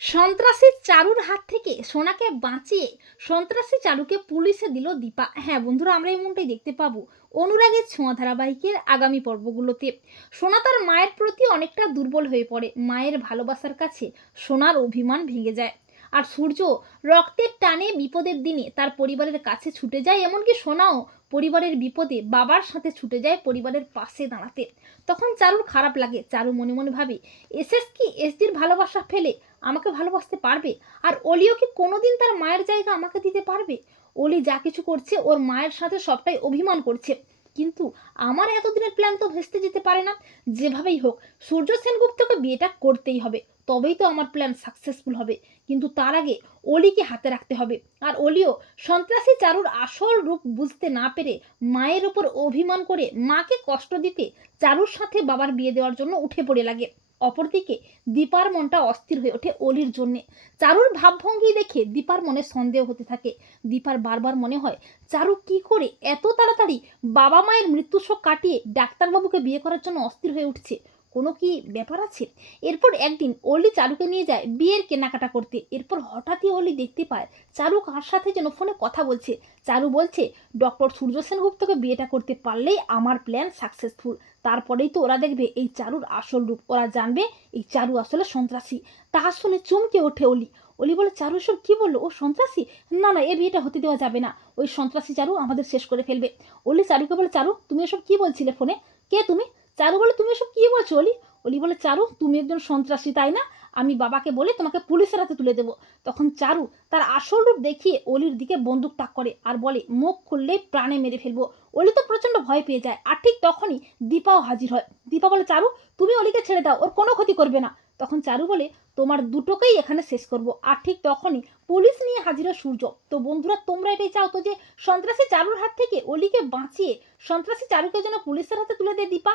সন্ত্রাসী চারুর হাত থেকে সোনাকে বাঁচিয়ে সন্ত্রাসী চারুকে পুলিশে দিল দীপা। হ্যাঁ বন্ধুরা, আমরা এমনটাই দেখতে পাবো অনুরাগের ছোঁয়া ধারাবাহিকের আগামী পর্বগুলোতে। সোনা তার মায়ের প্রতি অনেকটা দুর্বল হয়ে পড়ে। মায়ের ভালোবাসার কাছে সোনার অভিমান ভেঙে যায়। আর সূর্য রক্তের টানে বিপদের দিনে তার পরিবারের কাছে ছুটে যায়, এমনকি সোনাও পরিবারের বিপদে বাবার সাথে ছুটে যায় পরিবারের পাশে দাঁড়াতে। তখন চারুর খারাপ লাগে। চারু মনে মনে ভাবে এসএস কি এসডির ভালোবাসা ফেলে? আমাকে ভালোবাসতে পারবে? আর অলিও কি কোনোদিন তার মায়ের জায়গা আমাকে দিতে পারবে? অলি যা কিছু করছে, ওর মায়ের সাথে সবটাই অভিমান করছে। কিন্তু আমার এতদিনের প্ল্যান তো ভেস্তে যেতে পারে না। যেভাবেই হোক, সূর্য সেনগুপ্তকে বিয়েটা করতেই হবে। তবেই তো আমার প্ল্যান সাকসেসফুল হবে। কিন্তু তার আগে অলিকে হাতে রাখতে হবে। আর অলিও সন্ত্রাসী চারুর আসল রূপ বুঝতে না পেরে মায়ের ওপর অভিমান করে মাকে কষ্ট দিতে চারুর সাথে বাবার বিয়ে দেওয়ার জন্য উঠে পড়ে লাগে। অপরদিকে দীপার মনটা অস্থির হয়ে ওঠে অলির জন্যে। চারুর ভাবভঙ্গি দেখে দীপার মনে সন্দেহ হতে থাকে। দীপার বারবার মনে হয়, চারু কি করে এত তাড়াতাড়ি বাবা মায়ের মৃত্যু শোক কাটিয়ে ডাক্তারবাবুকে বিয়ে করার জন্য অস্থির হয়ে উঠছে? কোনো কি ব্যাপার আছে? এরপর একদিন অলি চারুকে নিয়ে যায় বিয়ের কেনাকাটা করতে। এরপর হঠাৎই অলি দেখতে পায় চারু কার সাথে যেন ফোনে কথা বলছে। চারু বলছে, ডক্টর সূর্য সেনগুপ্তকে বিয়েটা করতে পারলেই আমার প্ল্যান সাকসেসফুল তারপরেই তো ওরা দেখবে এই চারুর আসল রূপ। ওরা জানবে এই চারু আসলে সন্ত্রাসী তা শুনে চমকে ওঠে অলি। অলি বলে, চারু, এসব কী বলল? ও সন্ত্রাসী? না না, এ বিয়েটা হতে দেওয়া যাবে না। ওই সন্ত্রাসী চারু আমাদের শেষ করে ফেলবে অলি চারুকে বলে, চারু, তুমি এসব কী বলছিলে ফোনে? কে তুমি? চারু বলে, তুমি এসব কী বলছো অলি? অলি বলে, চারু, তুমি একজন সন্ত্রাসী, তাই না? আমি বাবাকে বলে তোমাকে পুলিশের হাতে তুলে দেবো। তখন চারু তার আসল রূপ দেখিয়ে অলির দিকে বন্দুক তাক করে আর বলে, মুখ খুললেই প্রাণে মেরে ফেলব। অলি তো প্রচণ্ড ভয় পেয়ে যায় আর ঠিক তখনই দীপাও হাজির হয়। দীপা বলে, চারু, তুমি অলিকে ছেড়ে দাও, ওর কোনো ক্ষতি করবে না। তখন চারু বলে, তোমার দুটোকেই এখানে শেষ করব। আর ঠিক তখনই পুলিশ নিয়ে হাজির হয় সূর্য। তো বন্ধুরা, তোমরা এটাই চাও তো যে সন্ত্রাসী চারুর হাত থেকে অলিকে বাঁচিয়ে সন্ত্রাসী চারুকে যেন পুলিশের হাতে তুলে দেয় দীপা?